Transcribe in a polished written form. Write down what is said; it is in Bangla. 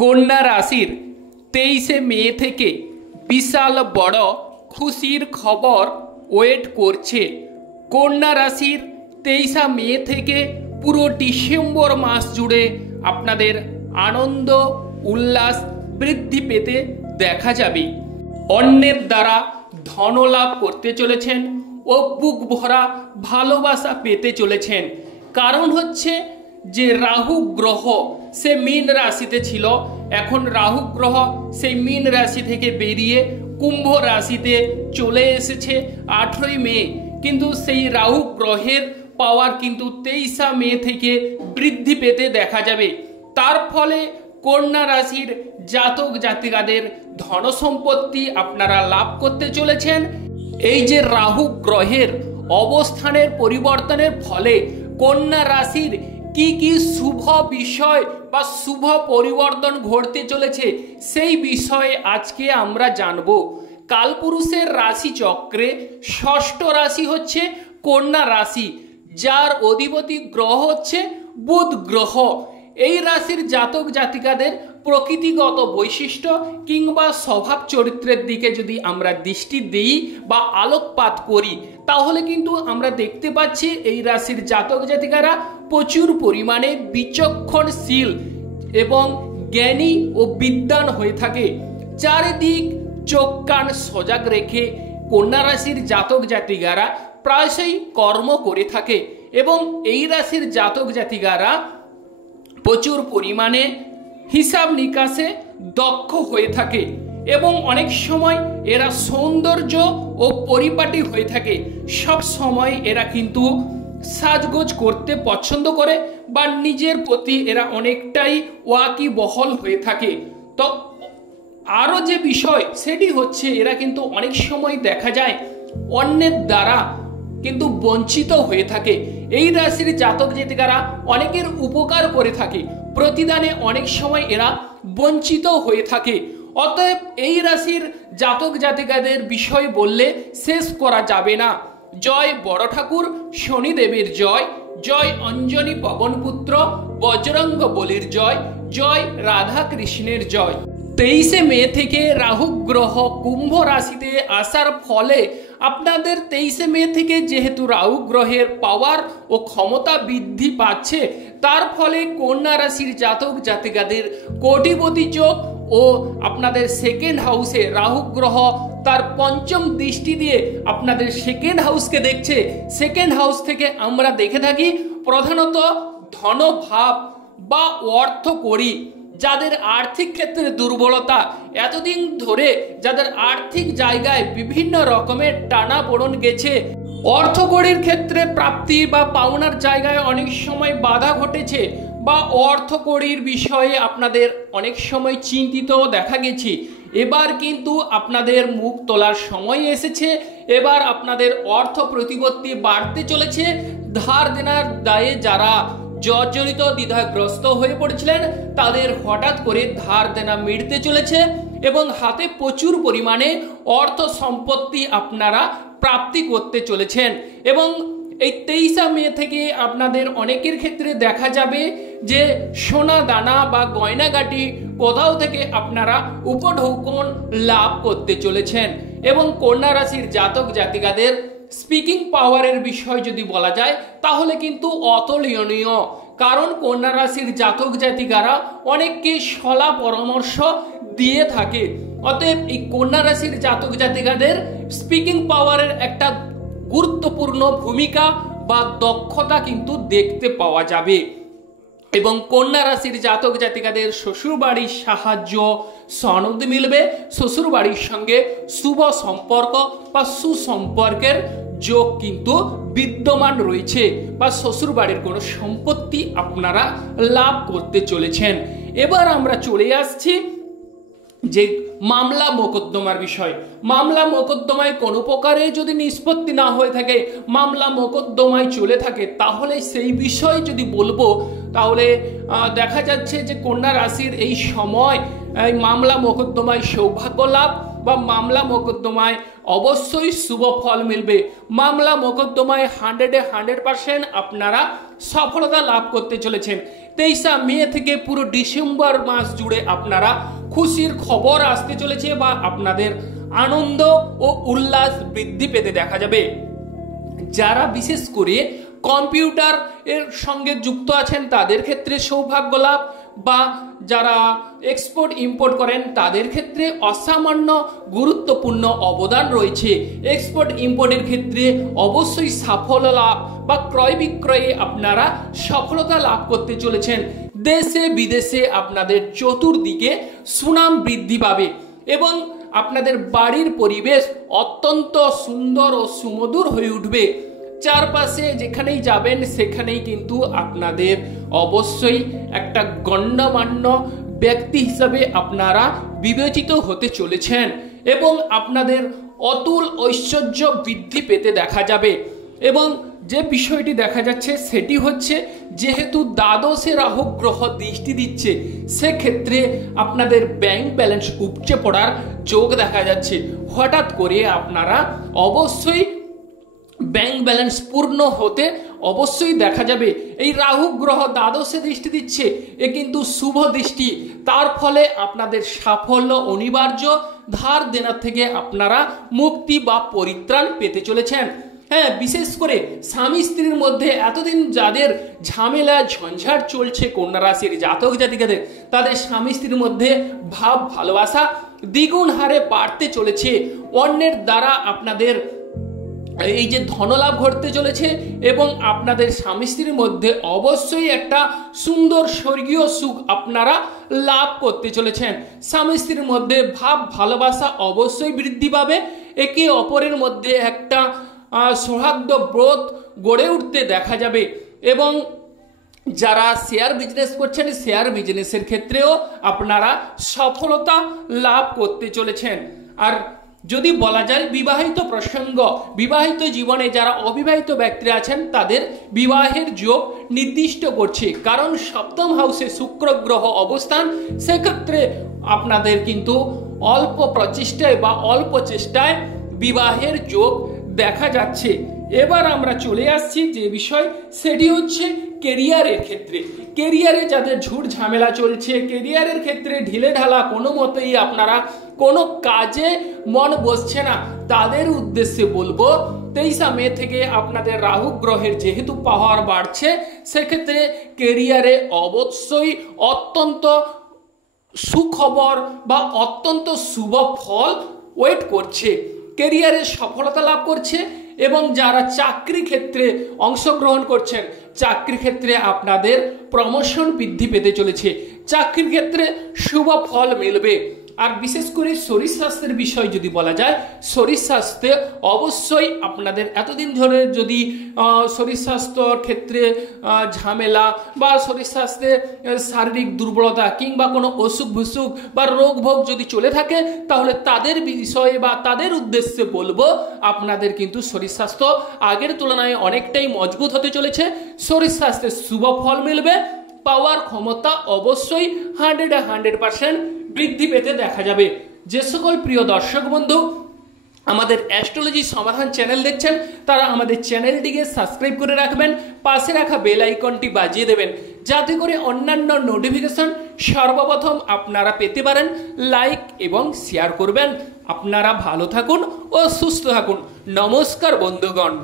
কন্যা রাশির 23শে মে থেকে বিশাল বড় খুশির খবর ওয়েট করছে। কন্যা রাশির 23শে মে থেকে পুরো ডিসেম্বর মাস জুড়ে আপনাদের আনন্দ উল্লাস বৃদ্ধি পেতে দেখা যাবে। অন্যের দ্বারা ধনলাভ করতে চলেছেন ও বুক ভরা ভালোবাসা পেতে চলেছেন। কারণ হচ্ছে যে রাহু গ্রহ সে মীন রাশিতে ছিল, এখন রাহু গ্রহ সেই মীন রাশি থেকে বেরিয়ে কুম্ভ রাশিতে চলে এসেছে 18ই মে। কিন্তু সেই রাহু গ্রহের পাওয়ার কিন্তু 23শে মে থেকে বৃদ্ধি পেতে দেখা যাবে। তার ফলে কন্যা রাশির জাতক জাতিকাদের ধন সম্পত্তি আপনারা লাভ করতে চলেছেন। এই যে রাহু গ্রহের অবস্থানের পরিবর্তনের ফলে কন্যা রাশির কি কি শুভ বিষয় বা শুভ পরিবর্তন ঘটতে চলেছে সেই বিষয়ে আজকে আমরা জানব। কালপুরুষের রাশি চক্রে ষষ্ঠ রাশি হচ্ছে কন্যা রাশি, যার অধিপতি গ্রহ হচ্ছে বুধ গ্রহ। এই রাশির জাতক জাতিকাদের প্রকৃতিগত বৈশিষ্ট্য কিংবা স্বভাব চরিত্রের দিকে যদি আমরা দৃষ্টি দিই বা আলোকপাত করি, তাহলে কিন্তু আমরা দেখতে পাচ্ছি এই রাশির জাতক জাতিকারা প্রচুর পরিমাণে বিচক্ষণশীল এবং জ্ঞানী ও বিদ্বান হয়ে থাকে। চারিদিক চোখ কান সজাগ রেখে কন্যা রাশির জাতক জাতিকারা প্রায়শই কর্ম করে থাকে এবং এই রাশির জাতক জাতিকারা প্রচুর পরিমাণে হিসাব নিকাশে দক্ষ হয়ে থাকে এবং অনেক সময় এরা সৌন্দর্য ও পরিপাটি হয়ে থাকে। সব সময় এরা কিন্তু সাজগোজ করতে পছন্দ করে বা নিজের প্রতি এরা অনেকটাই ওয়াকিবহল হয়ে থাকে। তো আরও যে বিষয় সেটি হচ্ছে এরা কিন্তু অনেক সময় দেখা যায় অন্যের দ্বারা কিন্তু বঞ্চিত হয়ে থাকে। এই রাশির জাতক জাতিকারা অনেকের উপকার করে থাকে, প্রতিদানে অনেক সময় এরা বঞ্চিত হয়ে থাকে। অতএব এই রাশির জাতক জাতিকাদের বিষয় বললে শেষ করা যাবে না। জয় বড় ঠাকুর শনিদেবের জয়, জয় অঞ্জনী পবনপুত্র বজরঙ্গ বলির জয়, জয় রাধা কৃষ্ণের জয়। 23শে মে থেকে রাহু গ্রহ কুম্ভ রাশিতে আসার ফলে আপনাদের 23শে মে থেকে যেহেতু রাহু গ্রহের পাওয়ার ও ক্ষমতা বৃদ্ধি পাচ্ছে, তার ফলে কন্যা রাশির জাতক জাতিকাদের কোটিপতি যোগ ও আপনাদের সেকেন্ড হাউসে রাহু গ্রহ তার পঞ্চম দৃষ্টি দিয়ে আপনাদের সেকেন্ড হাউসকে দেখছে। সেকেন্ড হাউস থেকে আমরা দেখে থাকি প্রধানত ধনভাব বা অর্থ করি। যাদের আর্থিক ক্ষেত্রে দুর্বলতা, এতদিন ধরে যাদের আর্থিক জায়গায় বিভিন্ন রকমের টানাপোড়েন গেছে, অর্থকড়ির ক্ষেত্রে প্রাপ্তি বা পাওনার জায়গায় অনেক সময় বাধা ঘটেছে বা অর্থকড়ির বিষয়ে আপনাদের অনেক সময় চিন্তিত দেখা গেছে, এবার কিন্তু আপনাদের মুখ তোলার সময় এসেছে। এবার আপনাদের অর্থ প্রতিপত্তি বাড়তে চলেছে। ধার দেনার দায়ে যারা জর্জরিত দ্বিধাগ্রস্ত হয়ে পড়েছিলেন, তাদের হঠাৎ করে ধার দেনা মিটতে চলেছে এবং হাতে প্রচুর পরিমাণে অর্থ সম্পত্তি আপনারা প্রাপ্তি করতে চলেছেন। এবং এই 23শে মে থেকে আপনাদের অনেকের ক্ষেত্রে দেখা যাবে যে সোনা দানা বা গয়নাগাটি কোথাও থেকে আপনারা উপঢৌকন লাভ করতে চলেছেন। এবং কন্যা রাশির জাতক জাতিকাদের স্পিকিং পাওয়ারের বিষয় যদি বলা যায় তাহলে কিন্তু অতুলনীয়। কারণ কন্যা রাশির জাতক জাতিকারা অনেককে সলা পরামর্শ দিয়ে থাকে। অতএব এই কন্যা রাশির জাতক জাতিকাদের স্পিকিং পাওয়ারের একটা গুরুত্বপূর্ণ ভূমিকা বা দক্ষতা কিন্তু দেখতে পাওয়া যাবে। এবং কন্যা রাশির জাতক জাতিকাদের শ্বশুরবাড়ির সাহায্য সনদ মিলবে, শ্বশুরবাড়ির সঙ্গে শুভ সম্পর্ক বা সুসম্পর্কের যোগ কিন্তু বিদ্যমান রয়েছে বা শ্বশুরবাড়ির কোনো সম্পত্তি আপনারা লাভ করতে চলেছেন। এবার আমরা চলে আসছি যে মামলা মোকদ্দমার বিষয়। মামলা মোকদ্দমায় কোনো প্রকারে যদি নিষ্পত্তি না হয়ে থাকে, মামলা মোকদ্দমায় চলে থাকে, তাহলে সেই বিষয় যদি বলবো তাহলে দেখা যাচ্ছে যে কন্যা রাশির এই সময় মামলা মোকদ্দমায় সৌভাগ্য লাভ বা মামলা মোকদ্দমায় অবশ্যই শুভ ফল মিলবে। মামলা মোকদ্দমায় 100% আপনারা সফলতা লাভ করতে চলেছেন। 23 মে থেকে পুরো ডিসেম্বর মাস জুড়ে আপনারা খুশির খবর আসতে চলেছে বা আপনাদের আনন্দ ও উল্লাস বৃদ্ধি পেতে দেখা যাবে। যারা বিশেষ করে কম্পিউটার এর সঙ্গে যুক্ত আছেন তাদের ক্ষেত্রে সৌভাগ্য লাভ, বা যারা এক্সপোর্ট ইম্পোর্ট করেন তাদের ক্ষেত্রে অসামান্য গুরুত্বপূর্ণ অবদান রয়েছে। এক্সপোর্ট ইম্পোর্টের ক্ষেত্রে অবশ্যই সাফল্য লাভ বা ক্রয় বিক্রয়ে আপনারা সফলতা লাভ করতে চলেছেন। দেশে বিদেশে আপনাদের চতুর্দিকে সুনাম বৃদ্ধি পাবে এবং আপনাদের বাড়ির পরিবেশ অত্যন্ত সুন্দর ও সুমধুর হয়ে উঠবে। চারপাশে যেখানেই যাবেন সেখানেই কিন্তু আপনাদের অবশ্যই একটা গণ্যমান্য ব্যক্তি হিসাবে আপনারা বিবেচিত হতে চলেছেন এবং আপনাদের অতুল ঐশ্বর্য বৃদ্ধি পেতে দেখা যাবে। এবং যে বিষয়টি দেখা যাচ্ছে সেটি হচ্ছে, যেহেতু দ্বাদশে রাহু গ্রহ দৃষ্টি দিচ্ছে, সেক্ষেত্রে আপনাদের ব্যাংক ব্যালেন্স উপচে পড়ার যোগ দেখা যাচ্ছে। হঠাৎ করে আপনারা অবশ্যই ব্যাংক ব্যালেন্স পূর্ণ হতে অবশ্যই দেখা যাবে। এই রাহু গ্রহ দ্বাদশে দৃষ্টি দিচ্ছে, এ কিন্তু শুভ দৃষ্টি, তার ফলে আপনাদের সাফল্য অনিবার্য। ধার দেনা থেকে আপনারা মুক্তি বা পরিত্রাণ পেতে চলেছেন। হ্যাঁ, বিশেষ করে স্বামী স্ত্রীর মধ্যে এতদিন যাদের ঝামেলা ঝঞ্ঝাট চলছে কন্যা রাশির জাতক জাতিকাদের, তাদের স্বামী স্ত্রীর মধ্যে ভাব ভালোবাসা দ্বিগুণ হারে বাড়তে চলেছে। অন্যের দ্বারা আপনাদের এই যে ধনলাভ ঘটতে চলেছে এবং আপনাদের স্বামী স্ত্রীর মধ্যে অবশ্যই একটা সুন্দর স্বর্গীয় সুখ আপনারা লাভ করতে চলেছেন। স্বামী স্ত্রীর মধ্যে ভাব ভালোবাসা অবশ্যই বৃদ্ধি পাবে। একে অপরের মধ্যে একটা সৌহার্দ্য বোধ গড়ে উঠতে দেখা যাবে। এবং যারা শেয়ার বিজনেস করছেন, শেয়ার বিজনেসের ক্ষেত্রেও আপনারা সফলতা লাভ করতে চলেছেন। আর যদি বলা যায় বিবাহিত প্রসঙ্গ, বিবাহিত জীবনে যারা অবিবাহিত ব্যক্তিরা আছেন তাদের বিবাহের যোগ নির্দিষ্ট করছে, কারণ সপ্তম হাউসে শুক্র গ্রহ অবস্থান। সেক্ষেত্রে আপনাদের কিন্তু অল্প প্রচেষ্টায় বা অল্প চেষ্টায় বিবাহের যোগ দেখা যাচ্ছে। এবার আমরা চলে আসছি যে বিষয়, সেটি হচ্ছে কেরিয়ারের ক্ষেত্রে। কেরিয়ারে যাদের ঝুট ঝামেলা চলছে, কেরিয়ারের ক্ষেত্রে ঢিলে ঢালা কোনো মতেই আপনারা কোনো কাজে মন বসছে না, তাদের উদ্দেশ্যে বলবো 23 মে থেকে আপনাদের রাহু গ্রহের যেহেতু পাওয়ার বাড়ছে, সেক্ষেত্রে কেরিয়ারে অবশ্যই অত্যন্ত সুখবর বা অত্যন্ত শুভ ফল ওয়েট করছে। কেরিয়ারে সফলতা লাভ করছে এবং যারা চাকরি ক্ষেত্রে অংশগ্রহণ করছেন, চাকরি ক্ষেত্রে আপনাদের প্রমোশন বৃদ্ধি পেতে চলেছে, চাকরির ক্ষেত্রে শুভ ফল মিলবে। আর বিশেষ করে শরীর স্বাস্থ্যের বিষয় যদি বলা যায়, শরীর স্বাস্থ্যে অবশ্যই আপনাদের এতদিন ধরে যদি শরীর স্বাস্থ্যর ক্ষেত্রে ঝামেলা বা শরীর স্বাস্থ্যে শারীরিক দুর্বলতা কিংবা কোনো অসুখ বিসুখ বা রোগ ভোগ যদি চলে থাকে, তাহলে তাদের বিষয়ে বা তাদের উদ্দেশ্যে বলবো আপনাদের কিন্তু শরীর স্বাস্থ্য আগের তুলনায় অনেকটাই মজবুত হতে চলেছে। শরীর স্বাস্থ্যে শুভ ফল মিলবে, পাওয়ার ক্ষমতা অবশ্যই 100% বৃদ্ধি পেতে দেখা যাবে। যে সকল প্রিয় দর্শক বন্ধু আমাদের অ্যাস্ট্রোলজি সমাধান চ্যানেল দেখছেন, তারা আমাদের চ্যানেলটিকে সাবস্ক্রাইব করে রাখবেন, পাশে রাখা বেল আইকনটি বাজিয়ে দেবেন, যাতে করে অন্যান্য নোটিফিকেশন সর্বপ্রথম আপনারা পেতে পারেন। লাইক এবং শেয়ার করবেন। আপনারা ভালো থাকুন ও সুস্থ থাকুন। নমস্কার বন্ধুগণ।